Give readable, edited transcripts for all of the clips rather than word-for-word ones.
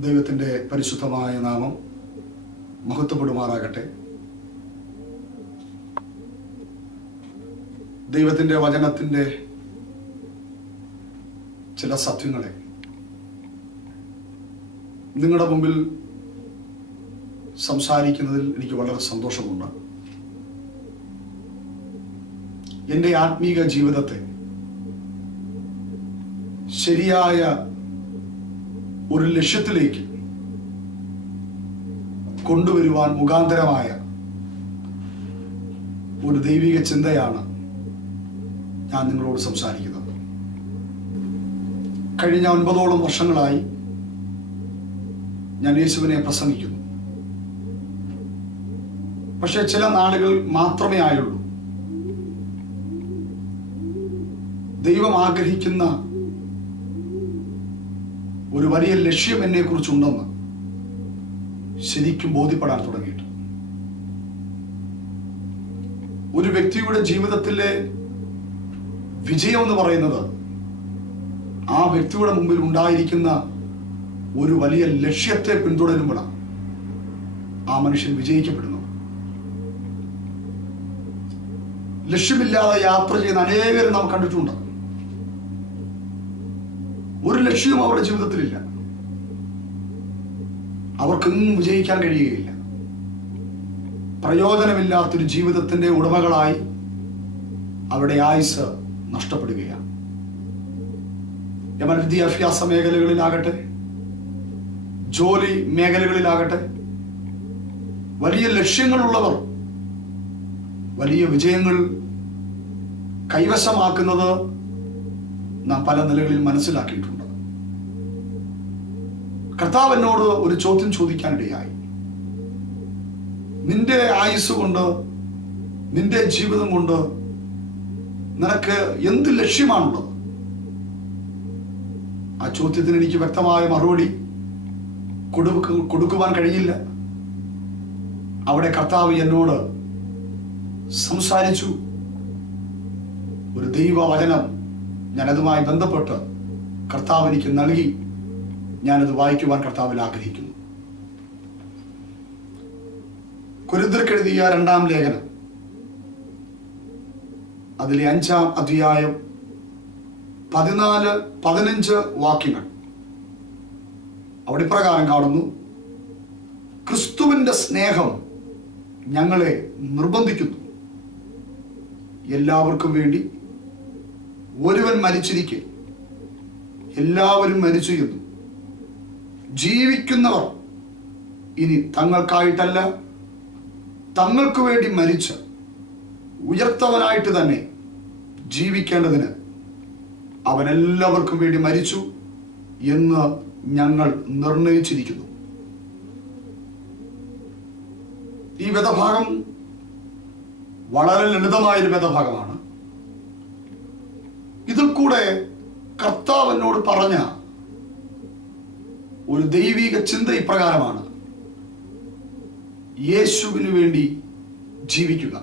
ദൈവത്തിൻ്റെ പരിശുദ്ധമായ നാമം മഹത്വപ്പെടുമാറാകട്ടെ. ദൈവത്തിൻ്റെ വചനത്തിൻ്റെ ചില സത്യങ്ങളെ നിങ്ങളുടെ മുമ്പിൽ സംസാരിക്കുന്നതിൽ എനിക്ക് വളരെ സന്തോഷമുണ്ട്. എൻ്റെ ആത്മീക ജീവിതത്തെ ശരിയായ ഒരു ലക്ഷ്യത്തിലേക്ക് കൊണ്ടുവരുവാൻ മുഖാന്തരമായ ഒരു ദൈവിക ചിന്തയാണ് ഞാൻ നിങ്ങളോട് സംസാരിക്കുന്നത്. കഴിഞ്ഞ 9ഓളം വർഷങ്ങളായി ഞാൻ യേശുവിനെ പ്രസംഗിക്കുന്നു. പക്ഷേ ചില നാളുകൾ മാത്രമേ ആയുള്ളൂ ദൈവം ആഗ്രഹിക്കുന്ന ഒരു വലിയ ലക്ഷ്യം എന്നെ കുറിച്ചുണ്ടെന്ന് ശരിക്കും ബോധ്യപ്പെടാൻ തുടങ്ങിയിട്ട്. ഒരു വ്യക്തിയുടെ ജീവിതത്തിലെ വിജയം എന്ന് പറയുന്നത് ആ വ്യക്തിയുടെ മുമ്പിൽ ഉണ്ടായിരിക്കുന്ന ഒരു വലിയ ലക്ഷ്യത്തെ പിന്തുടരുമ്പോഴാണ് ആ മനുഷ്യൻ വിജയിക്കപ്പെടുന്നത്. ലക്ഷ്യമില്ലാതെ യാത്ര ചെയ്യുന്ന അനേകരെ നാം കണ്ടിട്ടുണ്ട്. ഒരു ലക്ഷ്യവും അവരുടെ ജീവിതത്തിലില്ല. അവർക്കൊന്നും വിജയിക്കാൻ കഴിയുകയില്ല. പ്രയോജനമില്ലാത്തൊരു ജീവിതത്തിന്റെ ഉടമകളായി അവരുടെ ആയുസ് നഷ്ടപ്പെടുകയാണ്. വിദ്യാഭ്യാസ മേഖലകളിലാകട്ടെ, ജോലി മേഖലകളിലാകട്ടെ, വലിയ ലക്ഷ്യങ്ങളുള്ളവർ വലിയ വിജയങ്ങൾ കൈവശമാക്കുന്നത് നാം പല നിലകളിൽ മനസ്സിലാക്കിയിട്ടുണ്ട്. കർത്താവ് എന്നോട് ഒരു ചോദ്യം ചോദിക്കാനിടയായി. നിന്റെ ആയുസ് കൊണ്ട്, നിന്റെ ജീവിതം കൊണ്ട് നിനക്ക് എന്ത് ലക്ഷ്യമാണുള്ളത്? ആ ചോദ്യത്തിന് എനിക്ക് വ്യക്തമായ മറുപടി കൊടുക്കുവാൻ കഴിയില്ല. അവിടെ കർത്താവ് എന്നോട് സംസാരിച്ചു. ഒരു ദൈവവചനം ഞാനതുമായി ബന്ധപ്പെട്ട് കർത്താവ് എനിക്ക് നൽകി. ഞാനത് വായിക്കുവാൻ കർത്താവിൽ ആഗ്രഹിക്കുന്നു. കൊരിന്ത്യർക്ക് എഴുതിയ 2-ാം ലേഖനം, അതിലെ 5-ാം അധ്യായം 14-15 വാക്യങ്ങൾ. അവിടെ ഇപ്രകാരം കാണുന്നു: ക്രിസ്തുവിന്റെ സ്നേഹം ഞങ്ങളെ നിർബന്ധിക്കുന്നു, എല്ലാവർക്കും വേണ്ടി ഒരുവൻ മരിച്ചിരിക്കെ എല്ലാവരും മരിച്ചു എന്നും ജീവിക്കുന്നവർ ഇനി തങ്ങൾക്കായിട്ടല്ല തങ്ങൾക്ക് വേണ്ടി മരിച്ച ഉയർത്തവനായിട്ട് തന്നെ ജീവിക്കേണ്ടതിന് അവൻ എല്ലാവർക്കും വേണ്ടി മരിച്ചു എന്ന് ഞങ്ങൾ നിർണയിച്ചിരിക്കുന്നു. ഈ വേദഭാഗം വളരെ ലളിതമായൊരു വേദഭാഗമാണ്. ഇതിൽ കൂടെ കർത്താവ് എന്നോട് പറഞ്ഞ ഒരു ദൈവിക ചിന്ത ഇപ്രകാരമാണ്: യേശുവിന് വേണ്ടി ജീവിക്കുക.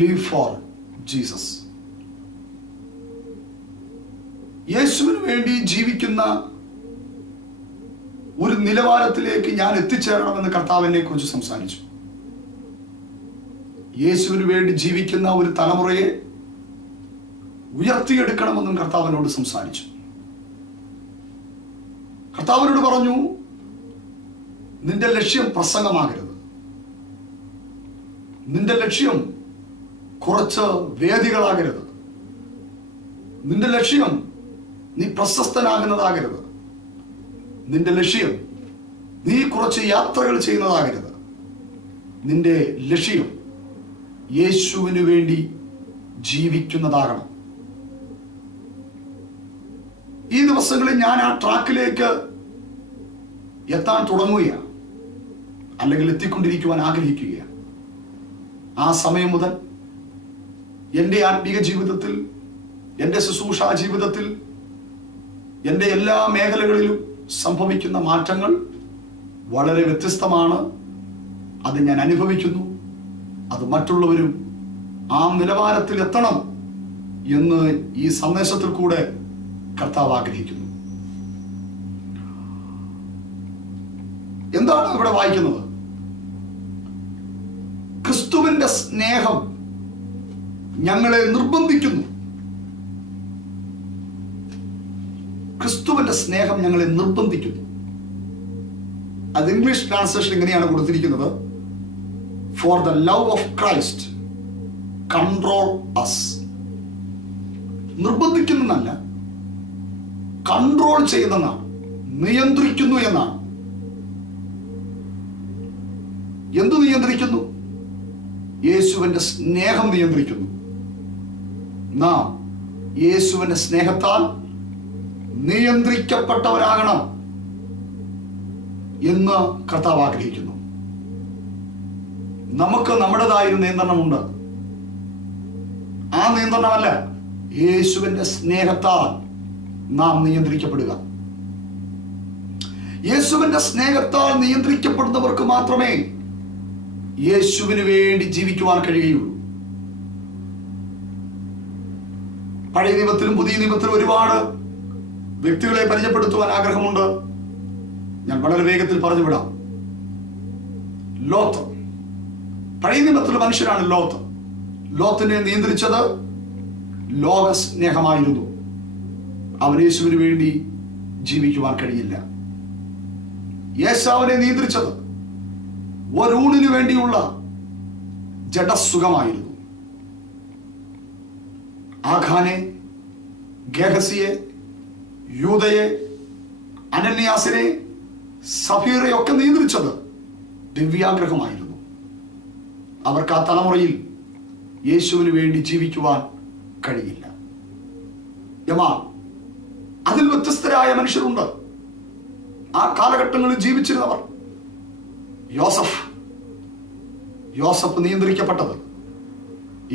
Live four Jesus. യേശുവിന് വേണ്ടി ജീവിക്കുന്ന ഒരു നിലവാരത്തിലേക്ക് ഞാൻ എത്തിച്ചേരണമെന്ന് കർത്താവ് എന്നെ കുറിച്ച് സംസാരിച്ചു. യേശുവിന് വേണ്ടി ജീവിക്കുന്ന ഒരു തലമുറയെ ഉയർത്തിയെടുക്കണമെന്നും കർത്താവിനോട് സംസാരിച്ചു. കർത്താവിനോട് പറഞ്ഞു, നിന്റെ ലക്ഷ്യം പ്രസംഗമാകരുത്. നിന്റെ ലക്ഷ്യം കുറച്ച് വേദികളാകരുത്. നിന്റെ ലക്ഷ്യം നീ പ്രശസ്തനാകുന്നതാകരുത്. നിന്റെ ലക്ഷ്യം നീ കുറച്ച് യാത്രകൾ ചെയ്യുന്നതാകരുത്. നിന്റെ ലക്ഷ്യം യേശുവിന് വേണ്ടി ജീവിക്കുന്നതാകണം. ഈ ദിവസങ്ങളിൽ ഞാൻ ആ ട്രാക്കിലേക്ക് എത്താൻ തുടങ്ങുകയാണ്, അല്ലെങ്കിൽ എത്തിക്കൊണ്ടിരിക്കുവാൻ ആഗ്രഹിക്കുകയാണ്. ആ സമയം മുതൽ എൻ്റെ ആത്മീക ജീവിതത്തിൽ, എൻ്റെ ശുശ്രൂഷാ ജീവിതത്തിൽ, എൻ്റെ എല്ലാ മേഖലകളിലും സംഭവിക്കുന്ന മാറ്റങ്ങൾ വളരെ വ്യത്യസ്തമാണ്. അത് ഞാൻ അനുഭവിക്കുന്നു. അത് മറ്റുള്ളവരും ആ നിലവാരത്തിൽ എത്തണം എന്ന് ഈ സന്ദേശത്തിൽ കൂടെ കർത്താവ് ആഗ്രഹിക്കുന്നു. എന്താണ് ഇവിടെ വായിക്കുന്നത്? ക്രിസ്തുവിന്റെ സ്നേഹം ഞങ്ങളെ നിർബന്ധിക്കുന്നു. ക്രിസ്തുവിന്റെ സ്നേഹം ഞങ്ങളെ നിർബന്ധിക്കുന്നു. അത് ഇംഗ്ലീഷ് ട്രാൻസ്ലേഷൻ ഇങ്ങനെയാണ് കൊടുത്തിരിക്കുന്നത്: for the love of Christ control us. നിർബന്ധിക്കുന്നല്ല, കൺട്രോൾ ചെയ്യുന്നതാണ്, നിയന്ത്രിക്കുന്നു എന്നാണ്. എന്തു നിയന്ത്രിക്കുന്നു? യേശുവിന്റെ സ്നേഹം നിയന്ത്രിക്കുന്നു. നാം യേശുവിന്റെ സ്നേഹത്താൽ നിയന്ത്രിക്കപ്പെട്ടവരാകണം എന്ന് കർത്താവ് ആഗ്രഹിക്കുന്നു. നമുക്ക് നമ്മുടേതായൊരു നിയന്ത്രണമുണ്ട്. ആ നിയന്ത്രണമല്ല, യേശുവിന്റെ സ്നേഹത്താൽ നാം നിയന്ത്രിക്കപ്പെടുക. യേശുവിന്റെ സ്നേഹത്താൽ നിയന്ത്രിക്കപ്പെടുന്നവർക്ക് മാത്രമേ യേശുവിന് വേണ്ടി ജീവിക്കുവാൻ കഴിയുകയുള്ളൂ. പഴയ നിയമത്തിലും പുതിയ നിയമത്തിലും ഒരുപാട് വ്യക്തികളെ പരിചയപ്പെടുത്തുവാൻ ആഗ്രഹമുണ്ട്. ഞാൻ വളരെ വേഗത്തിൽ പറഞ്ഞു വിടാം. ലോത്ത്, പഴയ നിയമത്തിലെ മനുഷ്യനാണ് ലോത്ത്. ലോത്തിനെ നിയന്ത്രിച്ചത് ലോക സ്നേഹമായിരുന്നു. അവൻ യേശുവിന് വേണ്ടി ജീവിക്കുവാൻ കഴിയില്ല. യേശാവിനെ നിയന്ത്രിച്ചത് ഒരൂണിനു വേണ്ടിയുള്ള ജഡസുഖമായിരുന്നു. ആഖാനെ, ഗേഹസിയെ, യൂദയെ, അനന്യാസിനെ, സഫീറെ ഒക്കെ നിയന്ത്രിച്ചത് ദിവ്യാഗ്രഹമായിരുന്നു. അവർക്ക് ആ തലമുറയിൽ യേശുവിന് വേണ്ടി ജീവിക്കുവാൻ കഴിയില്ല. എന്നാൽ അതിൽ വ്യത്യസ്തരായ മനുഷ്യരുണ്ട്. ആ കാലഘട്ടങ്ങളിൽ ജീവിച്ചിരുന്നവർ. യോസഫ് നിയന്ത്രിക്കപ്പെട്ടത്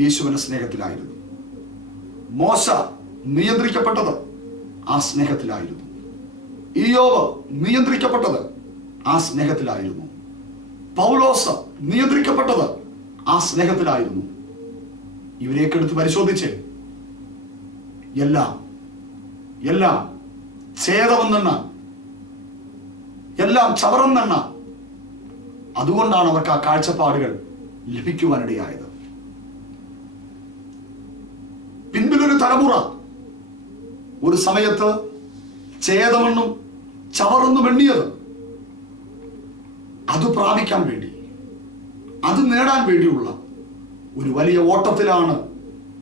യേശുവിന്റെ സ്നേഹത്തിലായിരുന്നു. മോശ നിയന്ത്രിക്കപ്പെട്ടത് ആ സ്നേഹത്തിലായിരുന്നു. ഇയ്യോബ് നിയന്ത്രിക്കപ്പെട്ടത് ആ സ്നേഹത്തിലായിരുന്നു. പൗലോസ് നിയന്ത്രിക്കപ്പെട്ടത് ആ സ്നേഹത്തിലായിരുന്നു. ഇവരെയൊക്കെ എടുത്ത് പരിശോധിച്ച് എല്ലാം ഛേദമെന്നെണ്ണ, എല്ലാം ചവറെന്നെണ്ണ. അതുകൊണ്ടാണ് അവർക്ക് ആ കാഴ്ചപ്പാടുകൾ ലഭിക്കുവാനിടയായത്. പിൻപിലൊരു തലമുറ ഒരു സമയത്ത് ഛേദമെന്നും ചവറെന്നും എണ്ണിയത് അത് പ്രാപിക്കാൻ വേണ്ടി, അത് നേടാൻ വേണ്ടിയുള്ള ഒരു വലിയ ഓട്ടത്തിലാണ്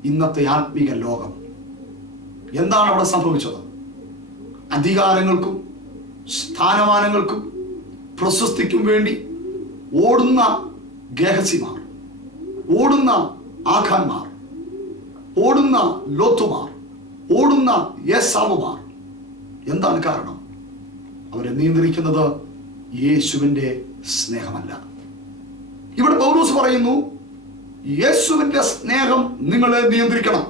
ഇന്നത്തെ ആത്മീക ലോകം. എന്താണ് അവിടെ സംഭവിച്ചത്? അധികാരങ്ങൾക്കും സ്ഥാനമാനങ്ങൾക്കും പ്രശസ്തിക്കും വേണ്ടി ഓടുന്ന ഗേഹസിമാർ, ഓടുന്ന ആഖാന്മാർ, ഓടുന്ന ലോത്തുമാർ, ഓടുന്ന യേസാവുമാർ. എന്താണ് കാരണം? അവരെ നിയന്ത്രിക്കുന്നത് യേശുവിന്റെ സ്നേഹമല്ല. ഇവിടെ പൗലോസ് പറയുന്നു, യേശുവിന്റെ സ്നേഹം നിങ്ങളെ നിയന്ത്രിക്കണം.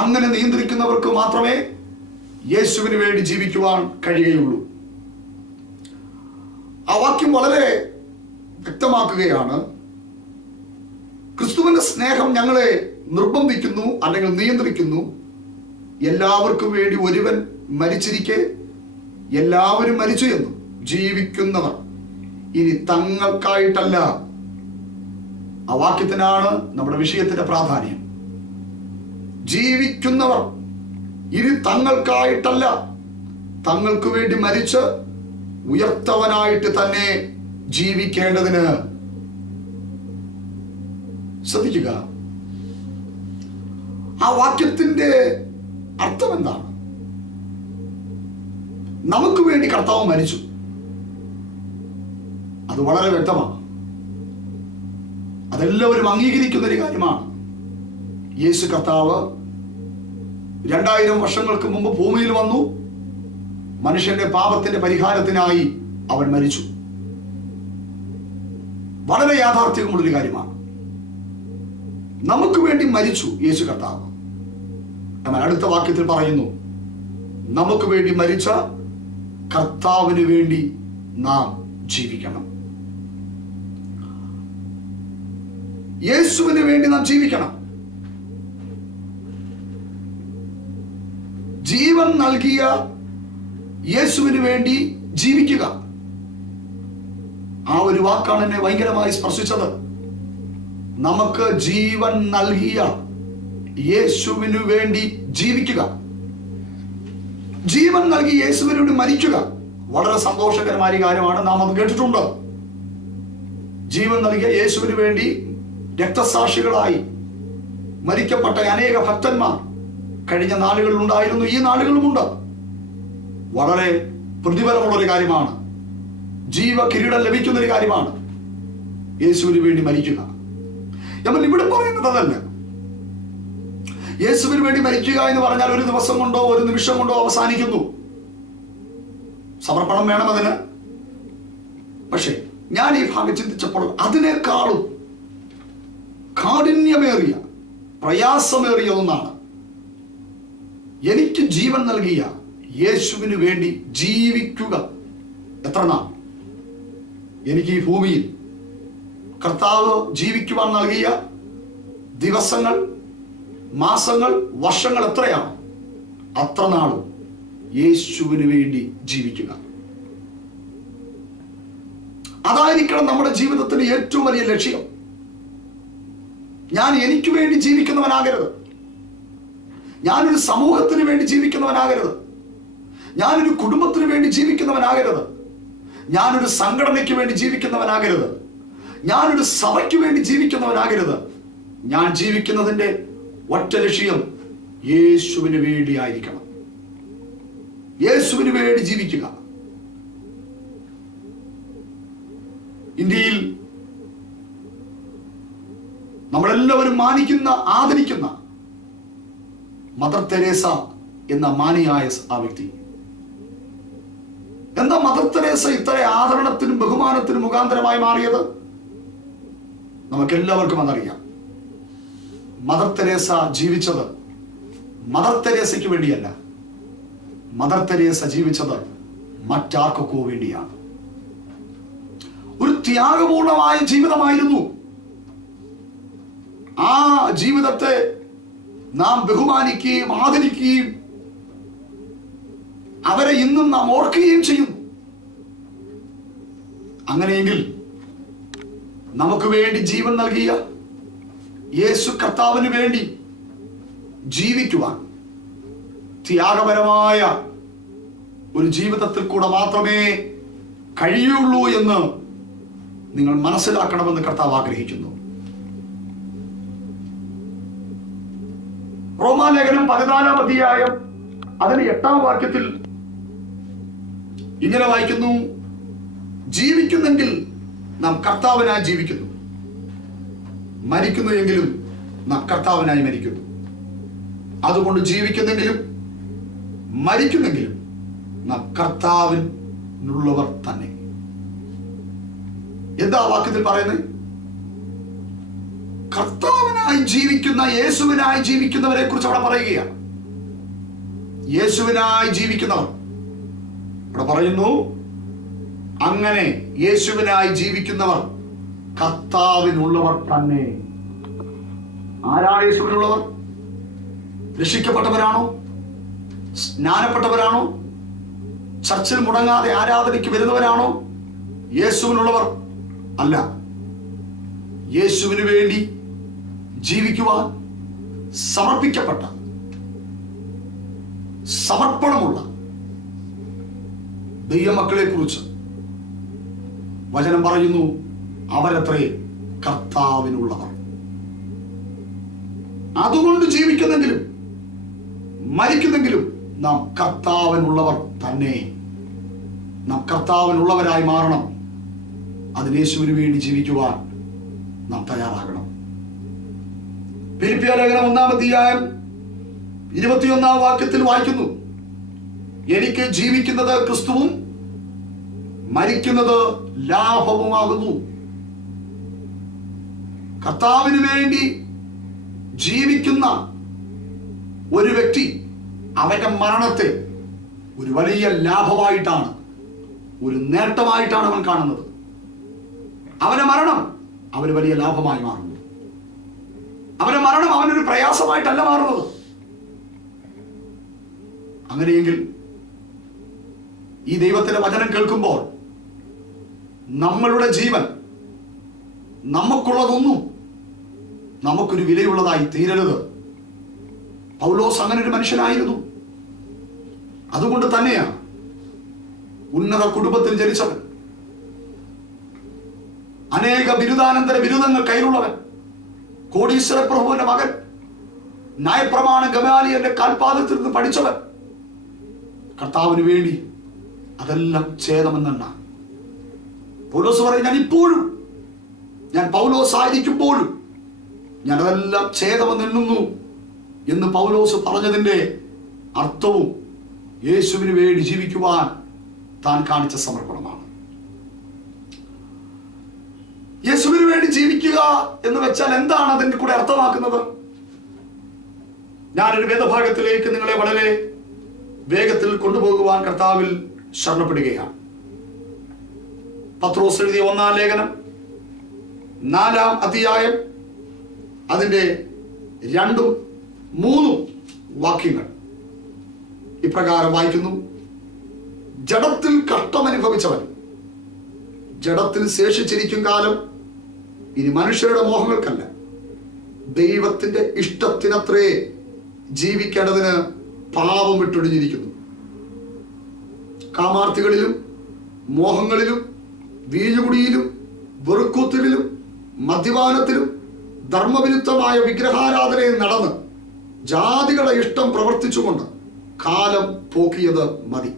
അങ്ങനെ നിയന്ത്രിക്കുന്നവർക്ക് മാത്രമേ യേശുവിന് വേണ്ടി ജീവിക്കുവാൻ കഴിയുകയുള്ളൂ. ആ വാക്യം വളരെ വ്യക്തമാക്കുകയാണ്. ക്രിസ്തുവിന്റെ സ്നേഹം ഞങ്ങളെ നിർബന്ധിക്കുന്നു അല്ലെങ്കിൽ നിയന്ത്രിക്കുന്നു. എല്ലാവർക്കും വേണ്ടി ഒരുവൻ മരിച്ചിരിക്കെ എല്ലാവരും മരിച്ചു എന്നും ജീവിക്കുന്നവർ ഇനി തങ്ങൾക്കായിട്ടല്ല. ആ വാക്യത്തിനാണ് നമ്മുടെ വിഷയത്തിന്റെ പ്രാധാന്യം. ജീവിക്കുന്നവർ ഇനി തങ്ങൾക്കായിട്ടല്ല, തങ്ങൾക്ക് വേണ്ടി മരിച്ച് ഉയർത്തവനായിട്ട് തന്നെ ജീവിക്കേണ്ടതിന്. ശ്രദ്ധിക്കുക, ആ വാക്യത്തിന്റെ അർത്ഥം എന്താണ്? നമുക്ക് വേണ്ടി കർത്താവ് മരിച്ചു, അത് വളരെ വ്യക്തമാണ്. അതെല്ലാവരും അംഗീകരിക്കുന്ന ഒരു കാര്യമാണ്. യേശു കർത്താവ് 2000 വർഷങ്ങൾക്ക് മുമ്പ് ഭൂമിയിൽ വന്നു. മനുഷ്യന്റെ പാപത്തിന്റെ പരിഹാരത്തിനായി അവൻ മരിച്ചു. വളരെ യാഥാർത്ഥ്യമുള്ളൊരു കാര്യമാണ്. നമുക്ക് വേണ്ടി മരിച്ചു യേശു കർത്താവ്. എന്നാൽ അടുത്ത വാക്യത്തിൽ പറയുന്നു, നമുക്ക് വേണ്ടി മരിച്ച കർത്താവിന് വേണ്ടി നാം ജീവിക്കണം. യേശുവിന് വേണ്ടി നാം ജീവിക്കണം. ജീവൻ നൽകിയ യേശുവിന് വേണ്ടി ജീവിക്കുക. ആ ഒരു വാക്കാണ് എന്നെ ഭയങ്കരമായി സ്പർശിച്ചത്. നമുക്ക് ജീവൻ നൽകിയ യേശുവിനു വേണ്ടി ജീവിക്കുക, ജീവൻ നൽകി യേശുവിന് വേണ്ടി മരിക്കുക വളരെ സന്തോഷകരമായ കാര്യമാണ്. നാം അത് കേട്ടിട്ടുണ്ട്. ജീവൻ നൽകിയ യേശുവിന് വേണ്ടി രക്തസാക്ഷികളായി മരിക്കപ്പെട്ട അനേക ഭക്തന്മാർ കഴിഞ്ഞ നാളുകളിൽ ഉണ്ടായിരുന്നു, ഈ നാളുകളുമുണ്ട്. വളരെ പ്രതിഫലമുള്ളൊരു കാര്യമാണ്, ജീവകിരീടം ലഭിക്കുന്നൊരു കാര്യമാണ് യേശുവിന് വേണ്ടി മരിക്കുക. നമ്മൾ ഇവിടെ പറയുന്നത് അതല്ല. യേശുവിന് വേണ്ടി മരിക്കുക എന്ന് പറഞ്ഞാൽ ഒരു ദിവസം കൊണ്ടോ ഒരു നിമിഷം കൊണ്ടോ അവസാനിക്കുന്നു. സമർപ്പണം വേണം അതിന്. പക്ഷെ ഞാൻ ഈ ഭാഗം ചിന്തിച്ചപ്പോൾ അതിനേക്കാളും കാഠിന്യമേറിയ പ്രയാസമേറിയ ഒന്നാണ് എനിക്ക് ജീവൻ നൽകിയ യേശുവിന് വേണ്ടി ജീവിക്കുക. എത്ര നാൾ എനിക്ക് ഈ ഭൂമിയിൽ കർത്താവ് ജീവിക്കുവാൻ നൽകിയ ദിവസങ്ങൾ, മാസങ്ങൾ, വർഷങ്ങൾ എത്രയാണ്, അത്ര നാളും യേശുവിന് വേണ്ടി ജീവിക്കുക. അതായിരിക്കണം നമ്മുടെ ജീവിതത്തിന് ഏറ്റവും വലിയ ലക്ഷ്യം. ഞാൻ എനിക്ക് വേണ്ടി ജീവിക്കുന്നവനാകരുത്, ഞാനൊരു സമൂഹത്തിന് വേണ്ടി ജീവിക്കുന്നവനാകരുത്, ഞാനൊരു കുടുംബത്തിന് വേണ്ടി ജീവിക്കുന്നവനാകരുത്, ഞാനൊരു സംഘടനയ്ക്ക് വേണ്ടി ജീവിക്കുന്നവനാകരുത്, ഞാനൊരു സഭയ്ക്ക് വേണ്ടി ജീവിക്കുന്നവനാകരുത്. ഞാൻ ജീവിക്കുന്നതിൻ്റെ ഒറ്റ ലക്ഷ്യം യേശുവിന് വേണ്ടി ആയിരിക്കണം. യേശുവിന് വേണ്ടി ജീവിക്കുക. ഇന്ത്യയിൽ നമ്മളെല്ലാവരും മാനിക്കുന്ന, ആദരിക്കുന്ന മദർ തെരേസ എന്ന മാനിയായ ആ വ്യക്തി. എന്താ മദർ തെരേസ ഇത്ര ആദരണത്തിനും ബഹുമാനത്തിനും മുഖാന്തരമായി മാറിയത്? നമുക്കെല്ലാവർക്കും അതറിയാം. മദർ തെരേസ ജീവിച്ചത് മദർ തെരേസയ്ക്ക് വേണ്ടിയല്ല, മദർ തെരേസ ജീവിച്ചത് മറ്റാർക്കൊക്കെ വേണ്ടിയാണ്. ഒരു ത്യാഗപൂർണമായ ജീവിതമായിരുന്നു. ആ ജീവിതത്തെ നാം ബഹുമാനിക്കുകയും ആദരിക്കുകയും അവരെ ഇന്നും നാം ഓർക്കുകയും ചെയ്യുന്നു. അങ്ങനെയെങ്കിൽ നമുക്ക് വേണ്ടി ജീവൻ നൽകിയ യേശു കർത്താവിന് വേണ്ടി ജീവിക്കുവാൻ ത്യാഗപരമായ ഒരു ജീവിതത്തിൽ കൂടെ മാത്രമേ കഴിയുള്ളൂ എന്ന് നിങ്ങൾ മനസ്സിലാക്കണമെന്ന് കർത്താവ് ആഗ്രഹിക്കുന്നു. റോമാലേഖനം 14-ാം അധ്യായം അതിന്റെ 8-ാം വാക്യത്തിൽ ഇങ്ങനെ വായിക്കുന്നു: ജീവിക്കുന്നെങ്കിൽ നാം കർത്താവിനായി ജീവിക്കുന്നു, മരിക്കുന്നു എങ്കിലും നാം കർത്താവിനായി മരിക്കുന്നു. അതുകൊണ്ട് ജീവിക്കുന്നെങ്കിലും മരിക്കുന്നെങ്കിലും നാം കർത്താവിനുള്ളവർ തന്നെ. എന്താ വാക്യത്തിൽ പറയുന്നത്? കർത്താവിനായി ജീവിക്കുന്ന, യേശുവിനായി ജീവിക്കുന്നവരെ കുറിച്ച് അവിടെ പറയുകയാണ്. യേശുവിനായി ജീവിക്കുന്നവർ ഇവിടെ പറയുന്നു. അങ്ങനെ യേശുവിനായി ജീവിക്കുന്നവർ കർത്താവിനുള്ളവർ തന്നെ. ആരാ യേശുവിനുള്ളവർ? രക്ഷിക്കപ്പെട്ടവരാണോ? സ്നാനപ്പെട്ടവരാണോ? ചർച്ചിൽ മുടങ്ങാതെ ആരാധനയ്ക്ക് വരുന്നവരാണോ യേശുവിനുള്ളവർ? അല്ല. യേശുവിന് വേണ്ടി ജീവിക്കുവാൻ സമർപ്പിക്കപ്പെട്ട, സമർപ്പണമുള്ള ദൈവമക്കളെ കുറിച്ച് വചനം പറയുന്നു. അവരത്രേ കർത്താവിനുള്ളവർ. അതുകൊണ്ട് ജീവിക്കുന്നെങ്കിലും മരിക്കുന്നെങ്കിലും നാം കർത്താവിനുള്ളവർ തന്നെ. നാം കർത്താവിനുള്ളവരായി മാറണം. അതിന് യേശുവിന് വേണ്ടി ജീവിക്കുവാൻ നാം തയ്യാറാകണം. ഫിലിപ്പിയ ലേഖനം 1-ാം അധ്യായം 21-ാം വാക്യത്തിൽ വായിക്കുന്നു: എനിക്ക് ജീവിക്കുന്നത് ക്രിസ്തുവും മരിക്കുന്നത് ലാഭവുമാകുന്നു. കർത്താവിന് വേണ്ടി ജീവിക്കുന്ന ഒരു വ്യക്തി അവന്റെ മരണത്തെ ഒരു വലിയ ലാഭമായിട്ടാണ്, ഒരു നേട്ടമായിട്ടാണ് അവൻ കാണുന്നത്. അവന്റെ മരണം അവന് വലിയ ലാഭമായി മാറുന്നു. അവന്റെ മരണം അവനൊരു പ്രയാസമായിട്ടല്ല മാറുന്നത്. അങ്ങനെയെങ്കിൽ ഈ ദൈവത്തിന്റെ വചനം കേൾക്കുമ്പോൾ നമ്മളുടെ ജീവൻ, നമുക്കുള്ളതൊന്നും നമുക്കൊരു വിലയുള്ളതായി തീരരുത്. പൗലോസ് അങ്ങനെ ഒരു മനുഷ്യനായിരുന്നു. അതുകൊണ്ട് തന്നെയാണ് ഉന്നത കുടുംബത്തിൽ ജനിച്ചവൻ, അനേക ബിരുദാനന്തര ബിരുദങ്ങൾ കയ്യിലുള്ളവൻ, കോടീശ്വര പ്രഭുവിന്റെ മകൻ, ന്യായപ്രമാണ ഗമാലിയന്റെ കാൽപാദത്തിൽ നിന്ന് പഠിച്ചവൻ, കർത്താവിന് വേണ്ടി അതെല്ലാം ഛേദമെന്നാണ് പൗലോസ് പറയും. ഞാൻ പൗലോസ് ആയിരിക്കുമ്പോഴും ഞാൻ അതെല്ലാം ഛേദമെന്ന് എണ്ണുന്നു എന്ന് പൗലോസ് പറഞ്ഞതിന്റെ അർത്ഥവും യേശുവിന് വേണ്ടി ജീവിക്കുവാൻ താൻ കാണിച്ച സമർപ്പണമാണ്. യേശുവിന് വേണ്ടി ജീവിക്കുക എന്ന് വെച്ചാൽ എന്താണ് അതിന്റെ കൂടെ അർത്ഥമാക്കുന്നത്? ഞാനൊരു വേദഭാഗത്തിലേക്ക് നിങ്ങളെ വളരെ വേഗത്തിൽ കൊണ്ടുപോകുവാൻ കർത്താവിൽ ശരണപ്പെടുകയാണ്. പത്രോസ് എഴുതിയ 1-ാം ലേഖനം 4-ാം അധ്യായം അതിന്റെ 2-3 വാക്യങ്ങൾ ഇപ്രകാരം വായിക്കുന്നു. ജഡത്തിൽ കഷ്ടമനുഭവിച്ചവൻ ജഡത്തിൽ ശേഷിച്ചിരിക്കും കാലം ഇനി മനുഷ്യരുടെ മോഹങ്ങൾക്കല്ല, ദൈവത്തിന്റെ ഇഷ്ടത്തിനത്രേ ജീവിക്കേണ്ടതിന് പാപം വിട്ടൊഴിഞ്ഞിരിക്കുന്നു. കാമാർത്ഥികളിലും മോഹങ്ങളിലും വീഞ്ഞുകുടിയിലും വെറുക്കൂത്തലിലും മദ്യപാനത്തിലും ധർമ്മവിരുദ്ധമായ വിഗ്രഹാരാധനയിൽ നടന്ന് ജാതികളുടെ ഇഷ്ടം പ്രവർത്തിച്ചുകൊണ്ട് കാലം പോക്കിയത് മതി.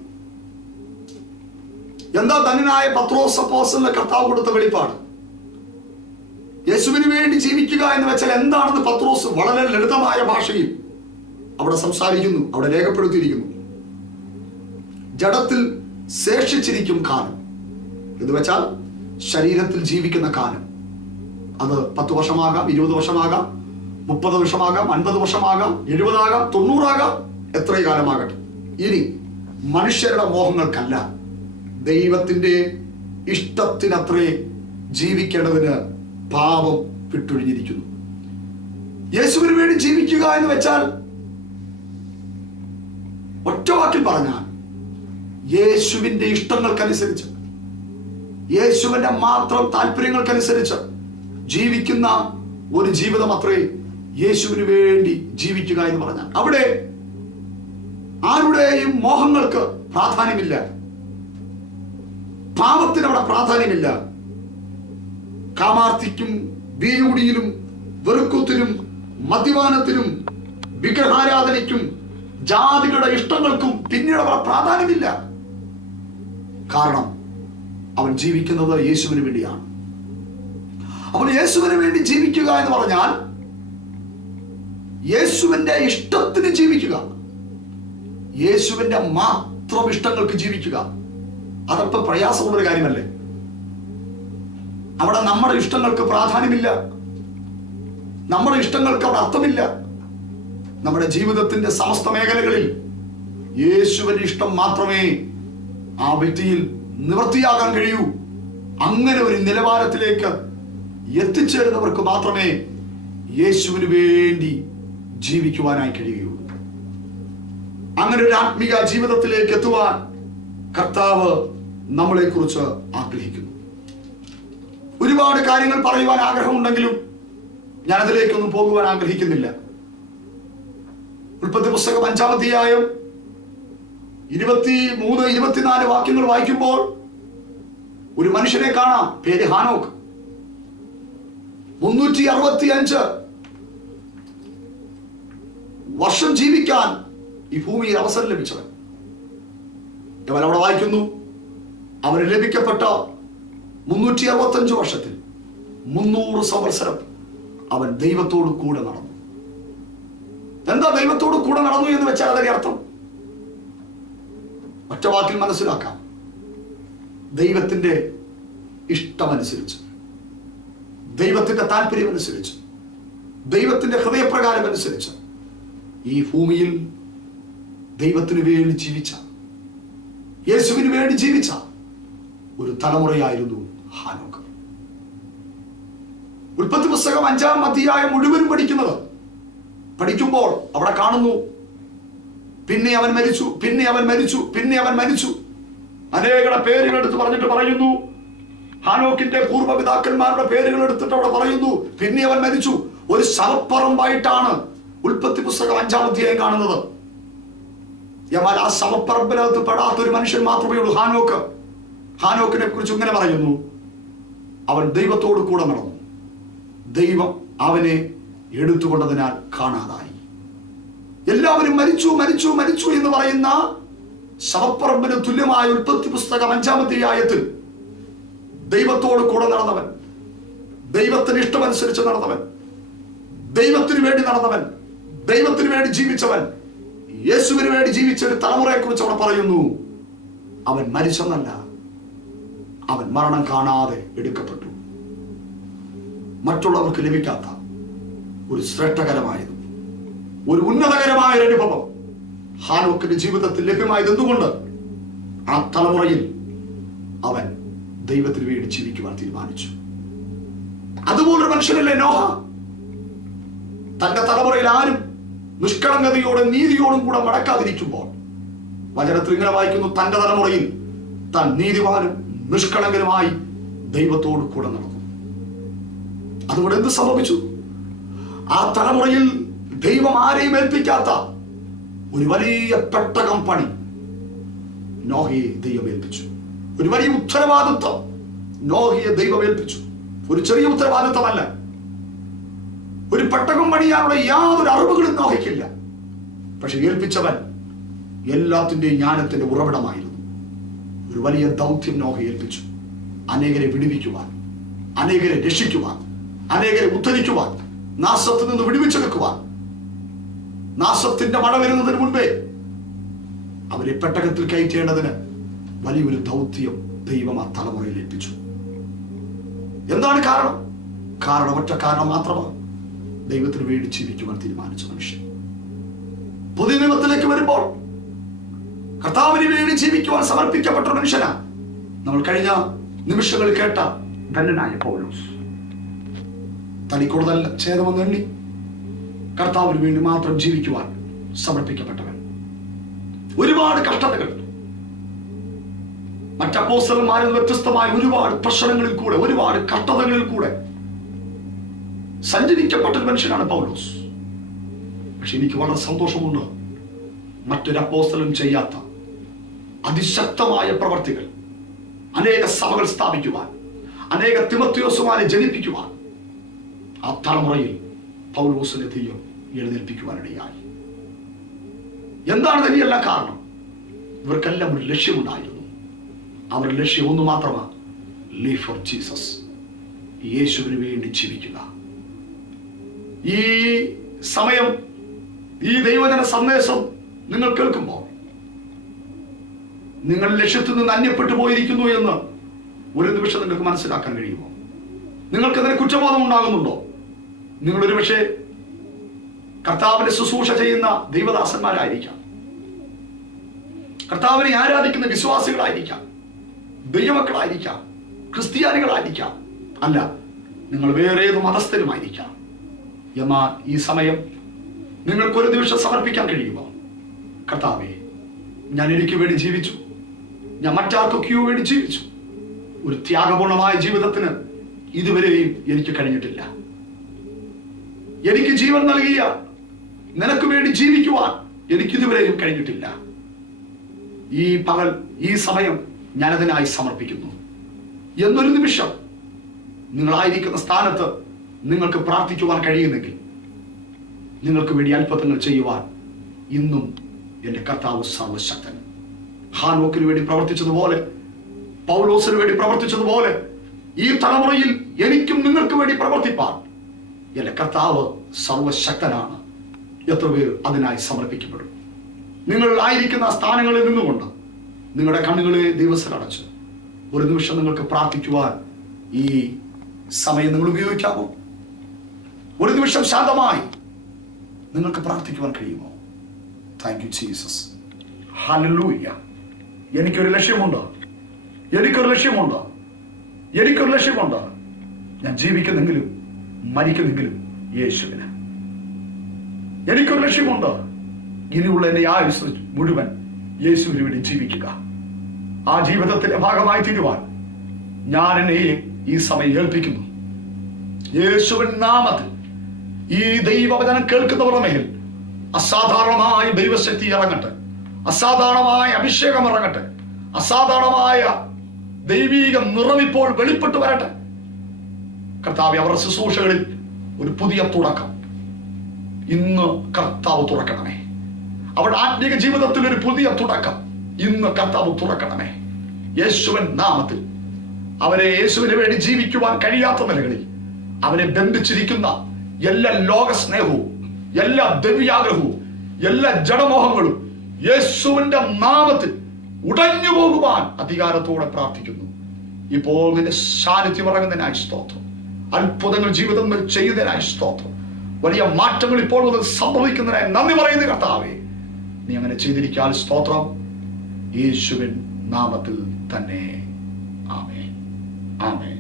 എന്താ ധന്യനായ പത്രോസ് അപ്പോസ്തലന് കർത്താവ് കൊടുത്ത വെളിപ്പാട്? യേശുവിന് വേണ്ടി ജീവിക്കുക എന്ന് വെച്ചാൽ എന്താണെന്ന് പത്രോസ് വളരെ ലളിതമായ ഭാഷയിൽ അവിടെ സംസാരിക്കുന്നു, അവിടെ രേഖപ്പെടുത്തിയിരിക്കുന്നു. ജഡത്തിൽ ശേഷിച്ചിരിക്കും കാലം എന്ന് വെച്ചാൽ ശരീരത്തിൽ ജീവിക്കുന്ന കാലം. അത് 10 വർഷമാകാം, 20 വർഷമാകാം, 30 വർഷമാകാം, 50 വർഷമാകാം, 70 ആകാം, 90 ആകാം, എത്ര കാലമാകട്ടെ. ഇനി മനുഷ്യരുടെ മോഹങ്ങൾക്കല്ല, ദൈവത്തിന്റെ ഇഷ്ടത്തിനത്രേ ജീവിക്കേണ്ടതിന് പാപം വിട്ടൊഴിഞ്ഞിരിക്കുന്നു. യേശുവിന് വേണ്ടി ജീവിക്കുക എന്ന് വെച്ചാൽ ഒറ്റ വാക്കിൽ പറഞ്ഞാൽ യേശുവിന്റെ ഇഷ്ടങ്ങൾക്കനുസരിച്ച്, യേശുവിന്റെ മാത്രം താല്പര്യങ്ങൾക്കനുസരിച്ച് ജീവിക്കുന്ന ഒരു ജീവിതം അത്രേ യേശുവിന് വേണ്ടി ജീവിക്കുക എന്ന് പറഞ്ഞാൽ. അവിടെ ആരുടെയും മോഹങ്ങൾക്ക് പ്രാധാന്യമില്ല, പാപത്തിന് അവിടെ പ്രാധാന്യമില്ല. കാമാർത്ഥിക്കും വീഞ്ഞുകുടിയിലും വെറുക്കൂത്തിലും മദ്യപാനത്തിനും വിഗ്രഹാരാധനയ്ക്കും ജാതികളുടെ ഇഷ്ടങ്ങൾക്കും പിന്നീട് അവിടെ പ്രാധാന്യമില്ല. കാരണം അവൻ ജീവിക്കുന്നത് യേശുവിന് വേണ്ടിയാണ്. അപ്പോൾ യേശുവിന് വേണ്ടി ജീവിക്കുക എന്ന് പറഞ്ഞാൽ യേശുവിന്റെ ഇഷ്ടത്തിന് ജീവിക്കുക, യേശുവിന്റെ മാത്രം ഇഷ്ടങ്ങൾക്ക് ജീവിക്കുക. അതല്പം പ്രയാസമുള്ളൊരു കാര്യമല്ലേ? അവിടെ നമ്മുടെ ഇഷ്ടങ്ങൾക്ക് പ്രാധാന്യമില്ല, നമ്മുടെ ഇഷ്ടങ്ങൾക്ക് അവിടെ അർത്ഥമില്ല. നമ്മുടെ ജീവിതത്തിന്റെ സമസ്ത മേഖലകളിൽ യേശുവിന്റെ ഇഷ്ടം മാത്രമേ ആ വ്യക്തിയിൽ നിവൃത്തിയാകാൻ കഴിയൂ. അങ്ങനെ ഒരു നിലവാരത്തിലേക്ക് എത്തിച്ചേരുന്നവർക്ക് മാത്രമേ യേശുവിന് വേണ്ടി ജീവിക്കുവാനായി കഴിയുകയുള്ളൂ. അങ്ങനെ ഒരു ആത്മീക ജീവിതത്തിലേക്ക് എത്തുവാൻ കർത്താവ് നമ്മളെ കുറിച്ച് ആഗ്രഹിക്കുന്നു. ഒരുപാട് കാര്യങ്ങൾ പറയുവാൻ ആഗ്രഹമുണ്ടെങ്കിലും ഞാൻ അതിലേക്കൊന്നും പോകുവാൻ ആഗ്രഹിക്കുന്നില്ല. ഉൽപ്പത്തി പുസ്തകം 5-ാം അധ്യായം 23-24 വാക്യങ്ങൾ വായിക്കുമ്പോൾ ഒരു മനുഷ്യനെ കാണാം, പേര് ഹാനോക്ക്. 365 വർഷം ജീവിക്കാൻ ഈ ഭൂമിയിൽ അവസരം ലഭിച്ചവൻ. അവൻ അവിടെ വായിക്കുന്നു, അവന് ലഭിക്കപ്പെട്ട 365 വർഷത്തിൽ 300 സംവത്സരം അവൻ ദൈവത്തോട് കൂടെ നടന്നു. എന്താ ദൈവത്തോട് കൂടെ നടന്നു എന്ന് വെച്ചാൽ അതിന്റെ അർത്ഥം ഒറ്റ വാക്കിൽ മനസ്സിലാക്കാം. ദൈവത്തിന്റെ ഇഷ്ടമനുസരിച്ച്, ദൈവത്തിന്റെ താല്പര്യമനുസരിച്ച്, ദൈവത്തിന്റെ ഹൃദയപ്രകാരം അനുസരിച്ച് ഈ ഭൂമിയിൽ ദൈവത്തിന് വേണ്ടി ജീവിച്ച, യേശുവിന് വേണ്ടി ജീവിച്ച ഒരു തലമുറയായിരുന്നു ഹാനോക്ക്. ഉൽപ്പത്തി പുസ്തകം 5-ാം അധ്യായം മുഴുവനും പഠിക്കുമ്പോൾ അവിടെ കാണുന്നു, പിന്നെ അവൻ മരിച്ചു, പിന്നെ അവൻ മരിച്ചു, പിന്നെ അവൻ മരിച്ചു. അനേകരുടെ പേരുകൾ എടുത്ത് പറഞ്ഞിട്ട് പറയുന്നു, ഹാനോക്കിന്റെ പൂർവ്വപിതാക്കന്മാരുടെ പേരുകൾ എടുത്തിട്ട് അവിടെ പറയുന്നു, പിന്നെ അവൻ മരിച്ചു. ഒരു ശവപ്പറമ്പായിട്ടാണ് ഉൽപ്പത്തി പുസ്തകം 5-ാം അധ്യായം കാണുന്നത്. എന്നാൽ ആ ശവപ്പറമ്പിനകത്ത് പെടാത്ത ഒരു മനുഷ്യൻ മാത്രമേ ഉള്ളൂ, ഹാനോക്ക്. ഹാനോക്കിനെ കുറിച്ച് ഇങ്ങനെ പറയുന്നു, അവൻ ദൈവത്തോട് കൂടെ നടന്നു, ദൈവം അവനെ എടുത്തുകൊണ്ടതിനാൽ കാണാതായി. എല്ലാവരും മരിച്ചു മരിച്ചു മരിച്ചു എന്ന് പറയുന്ന ശവപ്പറമ്പിന് തുല്യമായ ഉൽപ്പത്തി പുസ്തകം 5-ാം അധ്യായത്തിൽ ദൈവത്തോട് കൂടെ നടന്നവൻ, ദൈവത്തിന് ഇഷ്ടമനുസരിച്ച് നടന്നവൻ, ദൈവത്തിന് വേണ്ടി നടന്നവൻ, ദൈവത്തിന് വേണ്ടി ജീവിച്ചവൻ, യേശുവിന് വേണ്ടി ജീവിച്ച ഒരു തലമുറയെ കുറിച്ച് അവിടെ പറയുന്നു. അവൻ മരിച്ചെന്നല്ല, അവൻ മരണം കാണാതെ എടുക്കപ്പെട്ടു. മറ്റുള്ളവർക്ക് ലഭിക്കാത്ത ഒരു ശ്രേഷ്ഠകരമായതും ഒരു ഉന്നതകരമായ ഒരു അനുഭവം ഹാനോക്കിന്റെ ജീവിതത്തിൽ ലഭ്യമായത് എന്തുകൊണ്ട്? ആ തലമുറയിൽ അവൻ ദൈവത്തിന് വേണ്ടി ജീവിക്കുവാൻ തീരുമാനിച്ചു. അതുപോലൊരു മനുഷ്യനല്ലേ നോഹ. തന്റെ തലമുറയിൽ ആരും നിഷ്കളങ്കതയോടും നീതിയോടും കൂടെ മടക്കാതിരിക്കുമ്പോൾ വചനത്തിൽ ഇങ്ങനെ വായിക്കുന്നു, തന്റെ തലമുറയിൽ താൻ നീതിവാനും നിഷ്കളങ്കനുമായി ദൈവത്തോട് കൂടെ നടന്നു. അതുകൊണ്ട് എന്ത് സംഭവിച്ചു? ആ തലമുറയിൽ ദൈവം ആരെയും ഏൽപ്പിക്കാത്ത ഒരു വലിയ പെട്ടകം പണി നോഹയെ ദൈവം ഏൽപ്പിച്ചു. ഒരു വലിയ ഉത്തരവാദിത്വം നോഹയെ ദൈവം ഏൽപ്പിച്ചു. ഒരു ചെറിയ ഉത്തരവാദിത്വമല്ല. ഒരു പെട്ടകം പണിയാനുള്ള യാതൊരു അറിവുകളും നോഹയ്ക്കില്ല. പക്ഷെ ഏൽപ്പിച്ചവൻ എല്ലാത്തിന്റെയും ജ്ഞാനത്തിന്റെ ഉറവിടമായിരുന്നു. ഒരു വലിയ ദൗത്യം നോഹയെ ഏൽപ്പിച്ചു. അനേകരെ വിടുവിക്കുവാൻ, അനേകരെ രക്ഷിക്കുവാൻ, അനേകരെ ഉദ്ധരിക്കുവാൻ, നാശത്തിൽ നിന്ന് വിടുവിച്ചെടുക്കുവാൻ. നാശത്തിന്റെ മഴ വരുന്നതിന് മുൻപേ അവരെ പെട്ടകത്തിൽ കയറ്റേണ്ടതിന് വലിയൊരു ദൗത്യം ദൈവം ആ തലമുറയിൽ ഏൽപ്പിച്ചു. എന്താണ് കാരണം? ഒറ്റ കാരണം മാത്രമാണ്, ദൈവത്തിന് വേണ്ടി ജീവിക്കുവാൻ തീരുമാനിച്ച മനുഷ്യൻ. പുതിയ നിയമത്തിലേക്ക് വരുമ്പോൾ കർത്താവിന് വേണ്ടി ജീവിക്കുവാൻ സമർപ്പിക്കപ്പെട്ട മനുഷ്യനാ നമ്മൾ കഴിഞ്ഞ നിമിഷങ്ങളിൽ കേട്ട ധന്യനായ പൗലോസ്. തനിക്കൂടുതൽ ഛേദമെന്ന് എണ്ണി കർത്താവിന് വേണ്ടി മാത്രം ജീവിക്കുവാൻ സമർപ്പിക്കപ്പെട്ടവൻ. ഒരുപാട് കഷ്ടതകൾ, മറ്റപ്പോസ്തലന്മാരിൽ വ്യത്യസ്തമായ ഒരുപാട് പ്രശ്നങ്ങളിൽ കൂടെ, ഒരുപാട് കഷ്ടതകളിൽ കൂടെ സഞ്ചരിക്കപ്പെട്ട ഒരു മനുഷ്യനാണ് പൗലോസ്. പക്ഷെ എനിക്ക് വളരെ സന്തോഷമുണ്ട്, മറ്റൊരു അപ്പോസ്തലനും ചെയ്യാത്ത അതിശക്തമായ പ്രവർത്തികൾ, അനേക സഭകൾ സ്ഥാപിക്കുവാൻ, അനേക തിമോഥെയോസുമാരെ ജനിപ്പിക്കുവാൻ ആ തലമുറയിൽ പൗലോസിനെ ദൈവം എഴുന്നേൽപ്പിക്കുവാനിടയായി. എന്താണ് തന്നെയല്ല കാരണം? ഇവർക്കെല്ലാം ഒരു ലക്ഷ്യമുണ്ടായിരുന്നു. അവരുടെ ലക്ഷ്യം ഒന്ന് മാത്രമാണ്, live for Jesus, യേശുവിന് വേണ്ടി ജീവിക്കുക. ഈ സമയം, ഈ ദൈവജന സന്ദേശം നിങ്ങൾ കേൾക്കുമ്പോൾ നിങ്ങൾ ലക്ഷ്യത്തിൽ നിന്ന് അന്യപ്പെട്ടു പോയിരിക്കുന്നു എന്ന് ഒരു നിമിഷം നിങ്ങൾക്ക് മനസ്സിലാക്കാൻ കഴിയുമോ? നിങ്ങൾക്കതിന് കുറ്റബോധം ഉണ്ടാകുന്നുണ്ടോ? നിങ്ങളൊരു പക്ഷേ കർത്താവിനെ ശുശ്രൂഷ ചെയ്യുന്ന ദൈവദാസന്മാരായിരിക്കാം, കർത്താവിനെ ആരാധിക്കുന്ന വിശ്വാസികളായിരിക്കാം, ദൈവമക്കളായിരിക്കാം, ക്രിസ്ത്യാനികളായിരിക്കാം, അല്ല നിങ്ങൾ വേറെ ഏത് മതസ്ഥരുമായിരിക്കാം. എന്നാൽ ഈ സമയം നിങ്ങൾക്കൊരു നിമിഷം സമർപ്പിക്കാൻ കഴിയുമോ? കർത്താവേ, ഞാൻ എനിക്ക് വേണ്ടി ജീവിച്ചു, ഞാൻ മറ്റാർക്കൊക്കെയോ വേണ്ടി ജീവിച്ചു. ഒരു ത്യാഗപൂർണമായ ജീവിതത്തിന് ഇതുവരെയും എനിക്ക് കഴിഞ്ഞിട്ടില്ല. എനിക്ക് ജീവൻ നൽകിയ നിനക്ക് വേണ്ടി ജീവിക്കുവാൻ എനിക്കിതുവരെയും കഴിഞ്ഞിട്ടില്ല. ഈ പകൽ, ഈ സമയം ഞാനതിനായി സമർപ്പിക്കുന്നു എന്നൊരു നിമിഷം നിങ്ങളായിരിക്കുന്ന സ്ഥാനത്ത് നിങ്ങൾക്ക് പ്രാർത്ഥിക്കുവാൻ കഴിയുന്നെങ്കിൽ, നിങ്ങൾക്ക് വേണ്ടി അത്ഭുതങ്ങൾ ചെയ്യുവാൻ ഇന്നും എൻ്റെ കർത്താവ് സർവശക്തൻ. ഹാനോക്കിന് വേണ്ടി പ്രവർത്തിച്ചതുപോലെ, പൗലോസിന് വേണ്ടി പ്രവർത്തിച്ചതുപോലെ ഈ തലമുറയിൽ എനിക്കും നിങ്ങൾക്ക് വേണ്ടി പ്രവർത്തിപ്പാൻ എൻ്റെ കർത്താവ് സർവശക്തനാണ്. എത്ര പേർ അതിനായി സമർപ്പിക്കപ്പെടും? നിങ്ങൾ ആയിരിക്കുന്ന സ്ഥാനങ്ങളിൽ നിന്നുകൊണ്ട് നിങ്ങളുടെ കണ്ണുകളെ ദിവസമടച്ച് ഒരു നിമിഷം നിങ്ങൾക്ക് പ്രാർത്ഥിക്കുവാൻ ഈ സമയം നിങ്ങൾ ഉപയോഗിക്കാമോ? ഒരു നിമിഷം ശാന്തമായി നിങ്ങൾക്ക് പ്രാർത്ഥിക്കുവാൻ കഴിയുമോ? Thank you Jesus, hallelujah. എനിക്കൊരു ലക്ഷ്യമുണ്ട്, എനിക്കൊരു ലക്ഷ്യമുണ്ട്, എനിക്കൊരു ലക്ഷ്യമുണ്ട്. ഞാൻ ജീവിക്കുന്നെങ്കിലും മരിക്കുന്നെങ്കിലും യേശുവിന്. എനിക്കൊരു ലക്ഷ്യമുണ്ട്, ഇനിയുള്ള എൻ്റെ ആയുസ് മുഴുവൻ യേശുവിന് വേണ്ടി ജീവിക്കുക. ആ ജീവിതത്തിന്റെ ഭാഗമായി തീരുവാൻ ഞാൻ എന്നെ ഈ സമയം ഏൽപ്പിക്കുന്നു. യേശുവിൻ നാമത്തിൽ ഈ ദൈവവചനം കേൾക്കുന്നവരുടെ മേൽ അസാധാരണമായ ദൈവശക്തി ഇറങ്ങട്ടെ, അസാധാരണമായ അഭിഷേകം ഇറങ്ങട്ടെ, അസാധാരണമായ ദൈവീക നിറവിപ്പോൾ വെളിപ്പെട്ടു വരട്ടെ. കർത്താവേ, അവരുടെ ശുശ്രൂഷകളിൽ ഒരു പുതിയ തുടക്കം ഇന്ന് കർത്താവ് തുറക്കണമേ. അവരുടെ ആത്മീക ജീവിതത്തിൽ ഒരു പുതിയ തുടക്കം ഇന്ന് കർത്താവ് തുറക്കണമേ. യേശുവിൻ നാമത്തിൽ അവരെ യേശുവിന് വേണ്ടി ജീവിക്കുവാൻ കഴിയാത്ത നിലകളിൽ അവരെ ബന്ധിച്ചിരിക്കുന്ന എല്ലാ ലോക സ്നേഹവും, എല്ലാ ദിവ്യാഗ്രഹവും, എല്ലാ ജഡമോഹങ്ങളും യേശുവിന്റെ നാമത്തിൽ ഉടഞ്ഞു പോകുവാൻ അധികാരത്തോടെ പ്രാർത്ഥിക്കുന്നു. ഇപ്പോൾ നിന്റെ സാന്നിധ്യം ഇറങ്ങുന്നതിനായി സ്തോത്രം. അത്ഭുതങ്ങൾ ജീവിതത്തിൽ ചെയ്യുന്നതിനായി സ്തോത്രം. വലിയ മാറ്റങ്ങൾ ഇപ്പോൾ മുതൽ സംഭവിക്കുന്നതിനായി നന്ദി പറയുന്ന കർത്താവേ, നീ അങ്ങനെ ചെയ്തിരിക്കാൻ സ്തോത്രം. യേശുവിൻ നാമത്തിൽ തന്നെ. ആമേൻ, ആമേൻ.